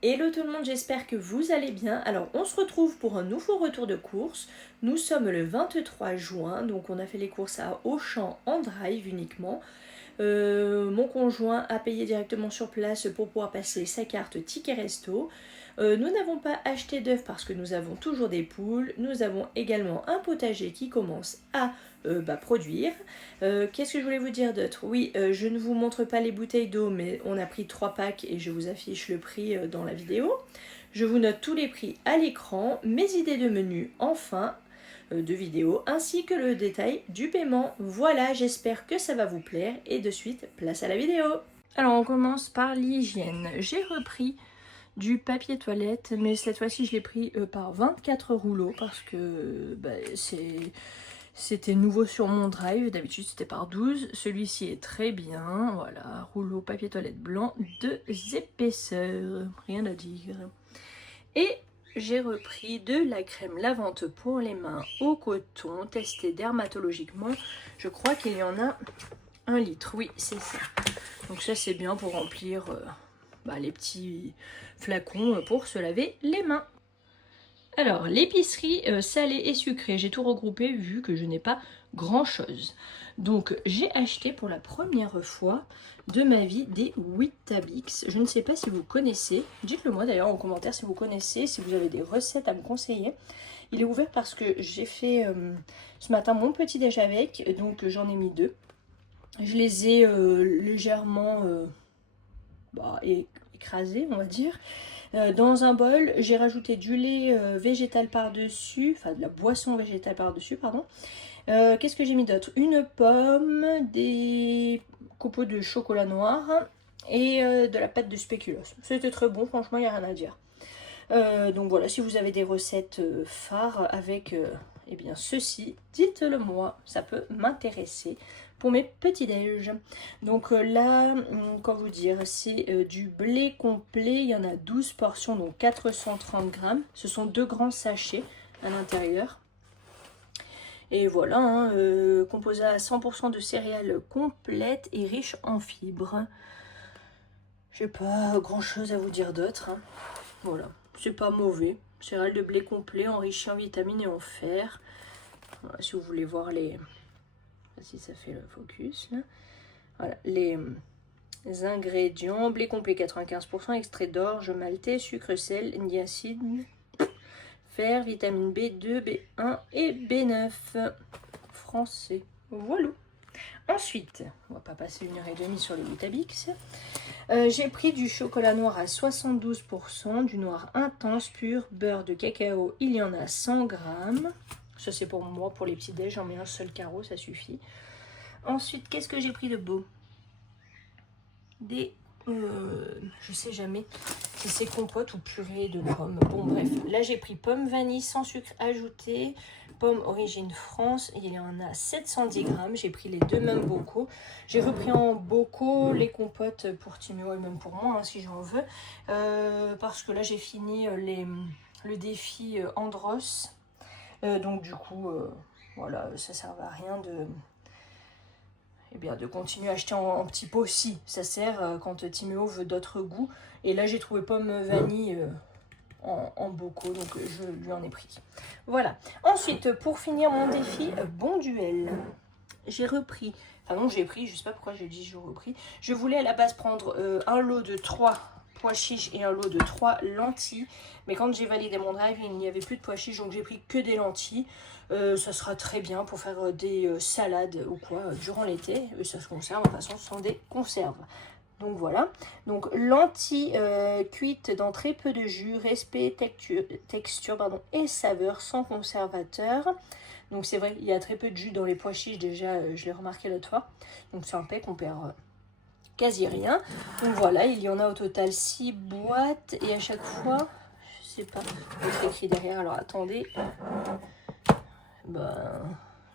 Hello tout le monde, j'espère que vous allez bien. Alors on se retrouve pour un nouveau retour de course. Nous sommes le 23 juin, donc on a fait les courses à Auchan en drive uniquement. Mon conjoint a payé directement sur place pour pouvoir passer sa carte ticket resto. Nous n'avons pas acheté d'œufs parce que nous avons toujours des poules. Nous avons également un potager qui commence à produire. Qu'est-ce que je voulais vous dire d'autre? Oui, je ne vous montre pas les bouteilles d'eau, mais on a pris 3 packs et je vous affiche le prix dans la vidéo. Je vous note tous les prix à l'écran, mes idées de menu enfin, de vidéos, ainsi que le détail du paiement. Voilà, j'espère que ça va vous plaire et de suite, place à la vidéo. Alors on commence par l'hygiène. J'ai repris du papier toilette, mais cette fois-ci je l'ai pris par 24 rouleaux parce que c'était nouveau sur mon drive. D'habitude c'était par 12. Celui-ci est très bien. Voilà, rouleau papier toilette blanc, 2 épaisseurs, rien à dire. Et j'ai repris de la crème lavante pour les mains au coton, testée dermatologiquement. Je crois qu'il y en a 1 litre, oui c'est ça. Donc ça c'est bien pour remplir les petits flacons pour se laver les mains. Alors l'épicerie salée et sucrée, j'ai tout regroupé vu que je n'ai pas grand chose. Donc j'ai acheté pour la première fois de ma vie des Weetabix. Je ne sais pas si vous connaissez, dites-le moi d'ailleurs en commentaire si vous connaissez, si vous avez des recettes à me conseiller. Il est ouvert parce que j'ai fait ce matin mon petit déj avec, donc j'en ai mis 2. Je les ai légèrement écrasés, on va dire. Dans un bol, j'ai rajouté du lait végétal par-dessus, enfin de la boisson végétale par-dessus, pardon. Qu'est-ce que j'ai mis d'autre? Une pomme, des copeaux de chocolat noir et de la pâte de spéculoos. C'était très bon, franchement, il n'y a rien à dire. Donc voilà, si vous avez des recettes phares avec eh bien ceci, dites-le moi, ça peut m'intéresser pour mes petits déj. Donc là, comment vous dire, c'est du blé complet, il y en a 12 portions, donc 430 grammes. Ce sont 2 grands sachets à l'intérieur. Et voilà, hein, composé à 100% de céréales complètes et riches en fibres. J'ai pas grand chose à vous dire d'autre. Hein. Voilà, c'est pas mauvais. Céréales de blé complet enrichi en vitamines et en fer. Voilà, si vous voulez voir les... Si ça fait le focus là. Voilà, les ingrédients. Blé complet 95%, extrait d'orge, maltais, sucre, sel, niacine, fer, vitamine B2, B1 et B9. Français. Voilà. Ensuite, on va pas passer 1h30 sur les Weetabix. J'ai pris du chocolat noir à 72%, du noir intense pur, beurre de cacao, il y en a 100 grammes. Ça c'est pour moi, pour les petits déj, j'en mets un seul carreau, ça suffit. Ensuite, qu'est-ce que j'ai pris de beau? Des... je sais jamais si c'est compote ou purée de pommes. Bon bref, là j'ai pris pomme vanille sans sucre ajouté, pomme origine France, il y en a 710 grammes. J'ai pris les 2 mêmes bocaux. J'ai repris en bocaux les compotes pour Timéo et même pour moi hein, si j'en veux. Parce que là j'ai fini le défi Andros. Donc du coup, voilà, ça sert à rien de... Eh bien, de continuer à acheter en petits pots si ça sert quand Timéo veut d'autres goûts. Et là j'ai trouvé pomme vanille en bocaux, donc je lui en ai pris. Voilà. Ensuite, pour finir mon défi Bonduelle, j'ai repris, enfin non j'ai pris, je sais pas pourquoi j'ai dit j'ai repris. Je voulais à la base prendre un lot de 3 pois chiches et un lot de 3 lentilles. Mais quand j'ai validé mon drive, il n'y avait plus de pois chiches, donc j'ai pris que des lentilles. Ça sera très bien pour faire des salades ou quoi durant l'été. Ça se conserve, de toute façon ce sont des conserves. Donc voilà, donc lentilles cuites dans très peu de jus, respect texture pardon, et saveur sans conservateur. Donc c'est vrai, il y a très peu de jus dans les pois chiches, déjà je l'ai remarqué l'autre fois. Donc c'est un pec, on perd quasi rien. Donc voilà, il y en a au total 6 boîtes et à chaque fois, je sais pas, c'est écrit derrière, alors attendez.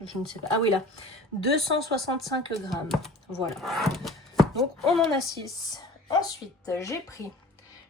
Je ne sais pas, ah oui là, 265 grammes, voilà. Donc on en a 6. Ensuite, j'ai pris,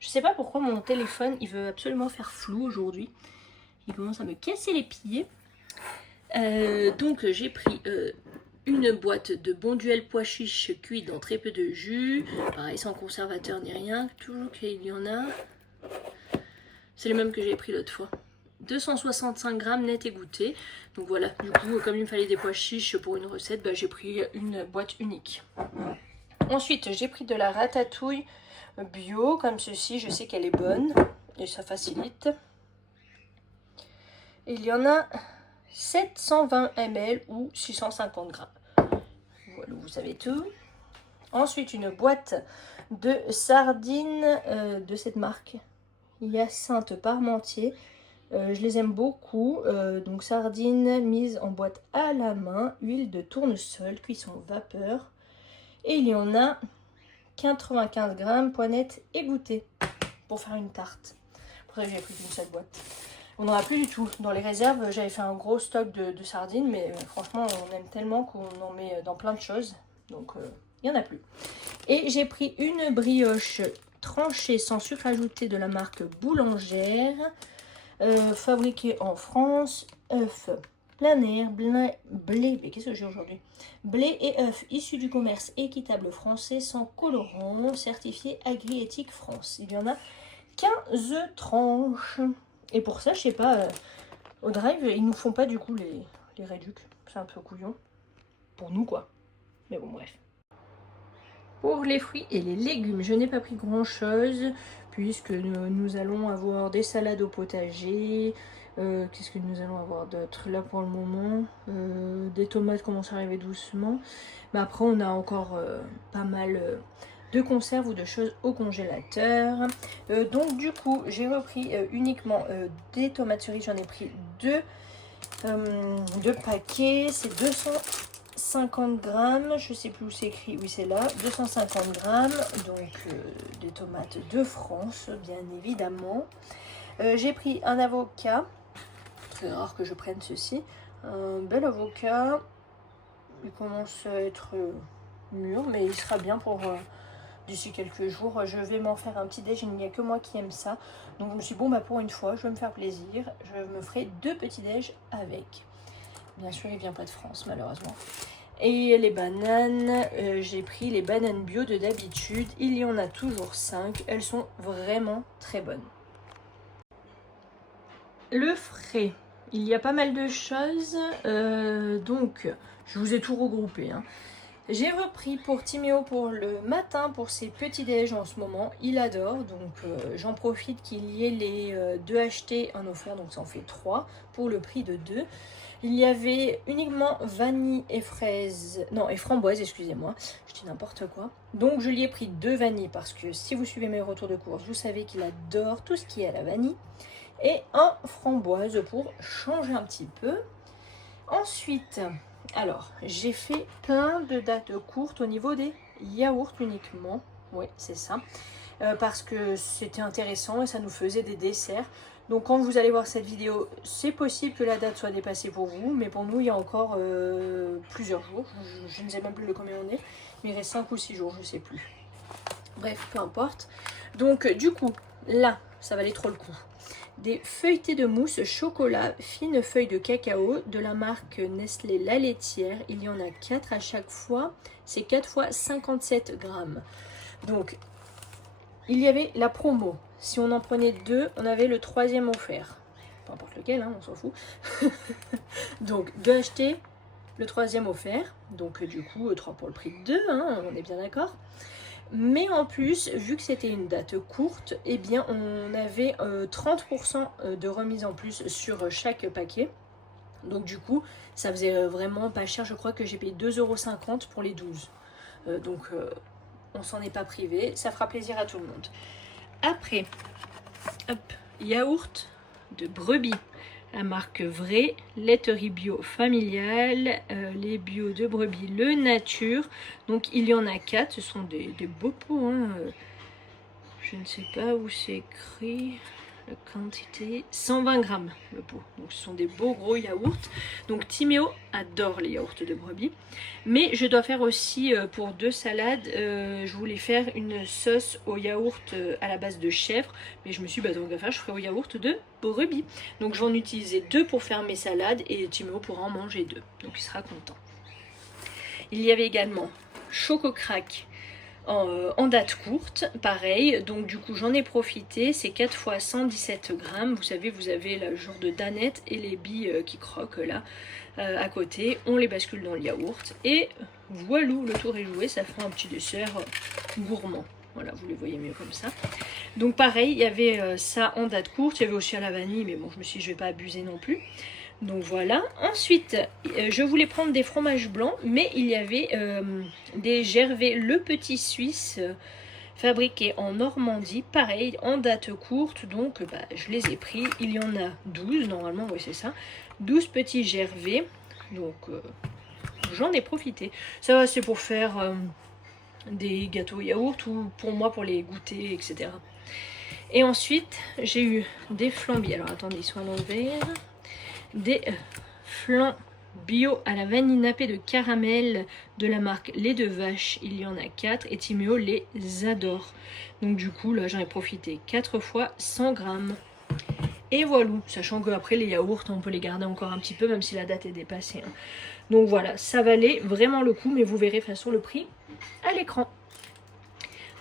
je sais pas pourquoi mon téléphone, il veut absolument faire flou aujourd'hui. Il commence à me casser les pieds. Donc j'ai pris une boîte de Bonduelle pois chiches cuits dans très peu de jus. Pareil, sans conservateur ni rien. Toujours qu'il y en a C'est les mêmes que j'avais pris l'autre fois. 265 grammes net égoutté. Donc voilà, du coup, comme il me fallait des pois chiches pour une recette, bah, j'ai pris une boîte unique. Ensuite, j'ai pris de la ratatouille bio, comme ceci. Je sais qu'elle est bonne et ça facilite. Il y en a 720 ml ou 650 grammes. Voilà, vous savez tout. Ensuite, une boîte de sardines de cette marque, Hyacinthe Parmentier. Je les aime beaucoup. Donc sardines mises en boîte à la main, huile de tournesol, cuisson vapeur. Et il y en a 95 grammes, poinettes égouttées pour faire une tarte. Pour ça, j'ai pris qu'une seule boîte. On n'en a plus du tout. Dans les réserves, j'avais fait un gros stock de sardines, mais franchement, on aime tellement qu'on en met dans plein de choses. Donc, il n'y en a plus. Et j'ai pris une brioche tranchée sans sucre ajouté de la marque Boulangère, fabriquée en France, œufs plein air, blé, mais qu'est-ce que j'ai aujourd'hui? Blé et œufs issus du commerce équitable français sans colorant, certifié Agri-Éthique France. Il y en a 15 tranches. Et pour ça, je sais pas, au drive, ils nous font pas du coup les réducs. C'est un peu couillon. Pour nous, quoi. Mais bon, bref. Pour les fruits et les légumes, je n'ai pas pris grand chose puisque nous allons avoir des salades au potager. Qu'est-ce que nous allons avoir d'autre là pour le moment? Des tomates commencent à arriver doucement. Mais après, on a encore pas mal de conserves ou de choses au congélateur. Donc du coup, j'ai repris uniquement des tomates cerises. J'en ai pris deux paquets. C'est 250 grammes, je sais plus où c'est écrit, oui c'est là, 250 grammes, donc des tomates de France, bien évidemment. J'ai pris un avocat, c'est rare que je prenne ceci, un bel avocat, il commence à être mûr, mais il sera bien pour d'ici quelques jours. Je vais m'en faire un petit déj, il n'y a que moi qui aime ça, donc je me suis dit, bon bah pour une fois, je vais me faire plaisir, je me ferai 2 petits déj avec. Bien sûr, il vient pas de France, malheureusement. Et les bananes, j'ai pris les bananes bio de d'habitude. Il y en a toujours 5. Elles sont vraiment très bonnes. Le frais. Il y a pas mal de choses. Donc, je vous ai tout regroupé. Hein. J'ai repris pour Timéo pour le matin, pour ses petits déj en ce moment. Il adore, donc j'en profite qu'il y ait les 2 achetés, un offert, donc ça en fait 3 pour le prix de 2. Il y avait uniquement vanille et fraises, non et framboise, excusez-moi, je dis n'importe quoi. Donc je lui ai pris 2 vanilles parce que si vous suivez mes retours de course, vous savez qu'il adore tout ce qui est à la vanille. Et un framboise pour changer un petit peu. Ensuite, alors j'ai fait plein de dates courtes au niveau des yaourts uniquement. Oui, c'est ça. Parce que c'était intéressant et ça nous faisait des desserts. Donc quand vous allez voir cette vidéo, c'est possible que la date soit dépassée pour vous, mais pour nous il y a encore plusieurs jours, je ne sais même plus de combien on est, mais il reste 5 ou 6 jours, je ne sais plus. Bref, peu importe. Donc du coup, là, ça valait trop le coup. Des feuilletés de mousse chocolat, fines feuilles de cacao de la marque Nestlé La Laitière. Il y en a 4 à chaque fois, c'est 4 fois 57 grammes. Donc il y avait la promo. Si on en prenait 2, on avait le 3e offert. Peu importe lequel, hein, on s'en fout. Donc, 2 achetés, le 3e offert. Donc, du coup, 3 pour le prix de 2, hein, on est bien d'accord. Mais en plus, vu que c'était une date courte, eh bien, on avait 30% de remise en plus sur chaque paquet. Donc, du coup, ça faisait vraiment pas cher. Je crois que j'ai payé 2,50 € pour les 12. Donc, on s'en est pas privé. Ça fera plaisir à tout le monde. Après, hop, yaourt de brebis, la marque Vrai, laiterie bio familiale, les bio de brebis, le nature. Donc il y en a 4, ce sont des beaux pots. Hein. Je ne sais pas où c'est écrit. La quantité, 120 grammes le pot. Donc ce sont des beaux gros yaourts. Donc Timéo adore les yaourts de brebis. Mais je dois faire aussi pour 2 salades, je voulais faire une sauce au yaourt à la base de chèvre. Mais je me suis dit, bah tant qu'à faire, je ferai au yaourt de brebis. Donc je vais en utiliser 2 pour faire mes salades et Timéo pourra en manger 2. Donc il sera content. Il y avait également Choco Crack en date courte, pareil. Donc du coup j'en ai profité, c'est 4 fois 117 grammes. Vous savez, vous avez le genre de danette et les billes qui croquent là à côté. On les bascule dans le yaourt et voilà, le tour est joué. Ça fait un petit dessert gourmand. Voilà, vous les voyez mieux comme ça. Donc pareil, il y avait ça en date courte, il y avait aussi à la vanille, mais bon, je me suis dit je vais pas abuser non plus. Donc voilà. Ensuite, je voulais prendre des fromages blancs, mais il y avait des Gervais Le Petit Suisse fabriqués en Normandie, pareil, en date courte. Donc bah, je les ai pris. Il y en a 12 normalement, oui c'est ça. 12 petits Gervais. Donc j'en ai profité. Ça c'est pour faire des gâteaux yaourt ou pour moi pour les goûter, etc. Et ensuite, j'ai eu des flambis. Alors attendez, ils sont à l'envers. Des flans bio à la vanille nappée de caramel de la marque Lait de Vache. Il y en a 4 et Timéo les adore. Donc du coup, là, j'en ai profité 4 fois 100 grammes. Et voilà, sachant qu'après les yaourts, on peut les garder encore un petit peu, même si la date est dépassée. Hein. Donc voilà, ça valait vraiment le coup, mais vous verrez de toute façon le prix à l'écran.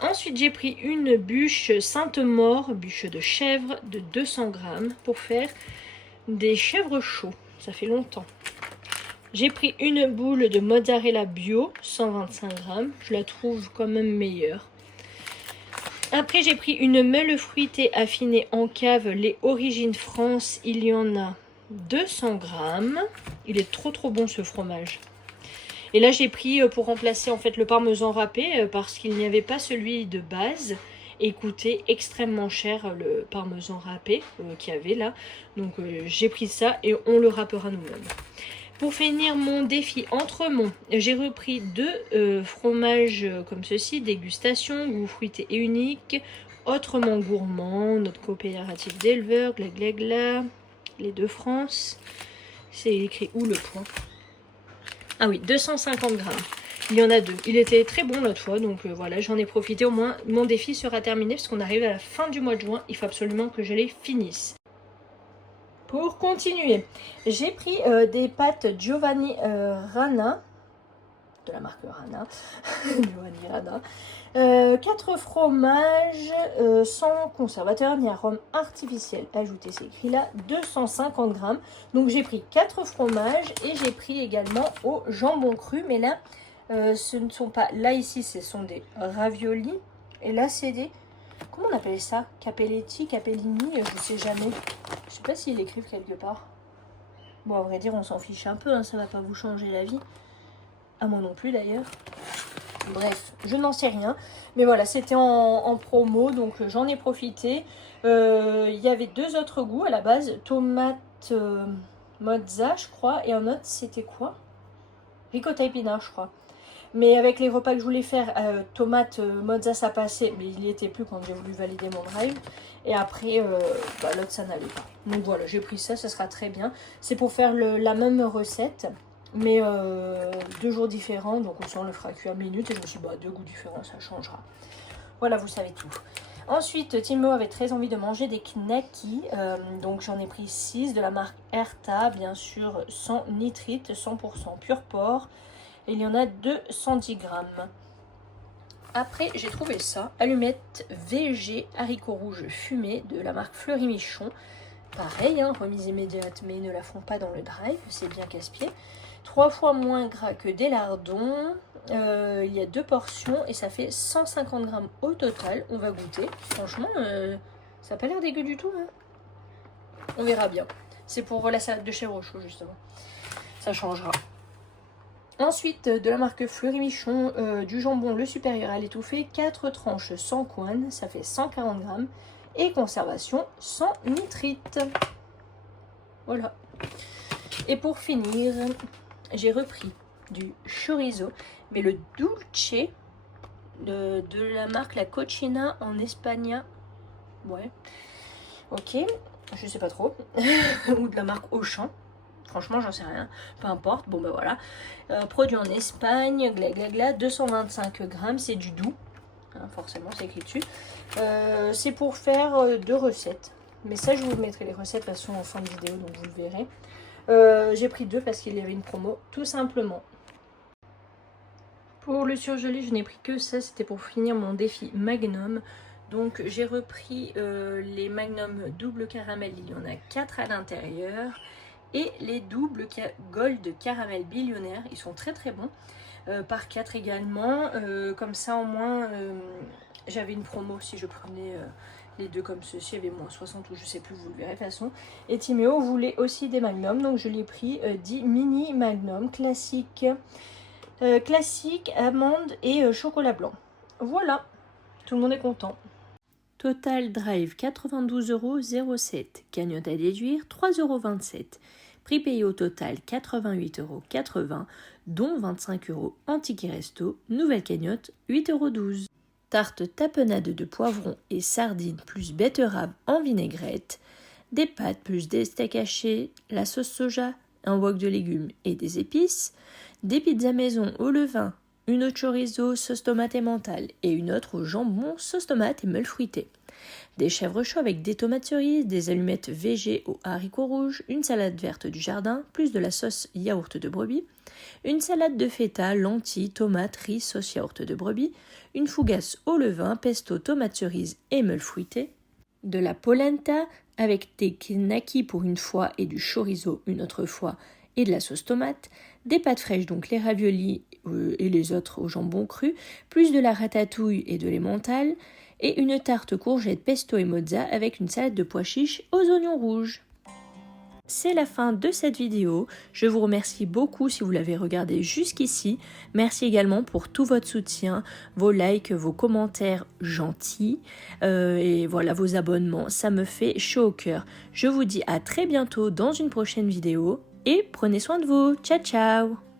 Ensuite, j'ai pris une bûche Sainte-Maure, bûche de chèvre de 200 grammes pour faire des chèvres chauds. Ça fait longtemps. J'ai pris une boule de mozzarella bio, 125 grammes. Je la trouve quand même meilleure. Après, j'ai pris une meule fruitée affinée en cave, les Origines France. Il y en a 200 grammes. Il est trop bon ce fromage. Et là, j'ai pris pour remplacer en fait le parmesan râpé parce qu'il n'y avait pas celui de base et coûtait extrêmement cher le parmesan râpé qu'il y avait là. Donc j'ai pris ça et on le râpera nous-mêmes. Pour finir mon défi entremont, j'ai repris 2 fromages comme ceci, dégustation, goût fruité et unique, autrement gourmand, notre coopérative d'éleveurs, Glagla, les 2 France. C'est écrit où le point? Ah oui, 250 grammes. Il y en a 2. Il était très bon l'autre fois, donc voilà, j'en ai profité. Au moins, mon défi sera terminé parce qu'on arrive à la fin du mois de juin. Il faut absolument que je les finisse. Pour continuer, j'ai pris des pâtes Giovanni Rana, de la marque Rana, Giovanni Rana. 4 fromages sans conservateur ni arôme artificiel ajouté, c'est écrit là, 250 grammes. Donc j'ai pris 4 fromages et j'ai pris également au jambon cru, mais là ce ne sont pas, là ici ce sont des raviolis et là c'est des, comment on appelle ça, capelletti, capellini, je sais jamais, je sais pas s'ils l'écrivent quelque part. Bon, à vrai dire on s'en fiche un peu, hein, ça va pas vous changer la vie, à moi non plus d'ailleurs. Bref, je n'en sais rien. Mais voilà, c'était en promo, donc j'en ai profité. Il y avait 2 autres goûts à la base. Tomate mozza, je crois. Et un autre, c'était quoi? Ricotta épinard, je crois. Mais avec les repas que je voulais faire, tomate mozza, ça passait. Mais il n'y était plus quand j'ai voulu valider mon drive. Et après, l'autre, ça n'allait pas. Donc voilà, j'ai pris ça, ça sera très bien. C'est pour faire la même recette. Mais 2 jours différents, donc on le fera cuire minutes et je me suis dit, bah, 2 goûts différents, ça changera. Voilà, vous savez tout. Ensuite, Timo avait très envie de manger des knackis, donc j'en ai pris 6 de la marque Erta, bien sûr, sans nitrite, 100% pur porc. Et il y en a 210 grammes. Après, j'ai trouvé ça, allumettes VG haricots rouges fumés de la marque Fleury Michon. Pareil, hein, remise immédiate, mais ils ne la font pas dans le drive, c'est bien casse-pied. 3 fois moins gras que des lardons. Il y a 2 portions et ça fait 150 grammes au total. On va goûter. Franchement, ça n'a pas l'air dégueu du tout. Hein. On verra bien. C'est pour la salade de chèvre chaud, justement. Ça changera. Ensuite, de la marque Fleury Michon, du jambon le supérieur à l'étouffée. 4 tranches sans couenne, ça fait 140 grammes. Et conservation sans nitrite. Voilà. Et pour finir, j'ai repris du chorizo, mais le dulce de la marque La Cochina en Espagne. Ouais. Ok. Je sais pas trop. Ou de la marque Auchan. Franchement, j'en sais rien. Peu importe. Bon, ben voilà. Produit en Espagne. Glagla. 225 grammes. C'est du doux. Hein, forcément, c'est écrit dessus. C'est pour faire 2 recettes. Mais ça, je vous mettrai les recettes de toute façon en fin de vidéo, donc vous le verrez. J'ai pris 2 parce qu'il y avait une promo, tout simplement. Pour le surgelé, je n'ai pris que ça, c'était pour finir mon défi Magnum. Donc j'ai repris les Magnum double caramel, il y en a 4 à l'intérieur. Et les doubles Gold Caramel Billionnaire, ils sont très très bons. Par 4 également, comme ça au moins j'avais une promo si je prenais les deux comme ceci, il y avait moins 60 ou je sais plus, vous le verrez de toute façon. Et Timéo voulait aussi des Magnum, donc je l'ai pris 10 mini Magnum classique. Classique, amande et chocolat blanc. Voilà, tout le monde est content. Total Drive 92,07 €. Cagnotte à déduire 3,27 €. Prix payé au total 88,80 €, dont 25 € en ticket resto. Nouvelle cagnotte 8,12 €. Tarte tapenade de poivrons et sardines plus betterave en vinaigrette. Des pâtes plus des steaks hachés, la sauce soja, un wok de légumes et des épices. Des pizzas maison au levain, une au chorizo, sauce tomate et mentale, et une autre au jambon, sauce tomate et meule fruitée. Des chèvres chauds avec des tomates cerises, des allumettes végé aux haricots rouges, une salade verte du jardin, plus de la sauce yaourt de brebis, une salade de feta, lentilles, tomates, riz, sauce yaourt de brebis, une fougasse au levain, pesto, tomates cerises et meule fruitée, de la polenta avec des knaki pour une fois et du chorizo une autre fois et de la sauce tomate, des pâtes fraîches, donc les raviolis et les autres au jambon cru, plus de la ratatouille et de l'emmental, et une tarte courgette pesto et mozza avec une salade de pois chiches aux oignons rouges. C'est la fin de cette vidéo. Je vous remercie beaucoup si vous l'avez regardé jusqu'ici. Merci également pour tout votre soutien, vos likes, vos commentaires gentils et voilà vos abonnements. Ça me fait chaud au cœur. Je vous dis à très bientôt dans une prochaine vidéo et prenez soin de vous. Ciao ciao!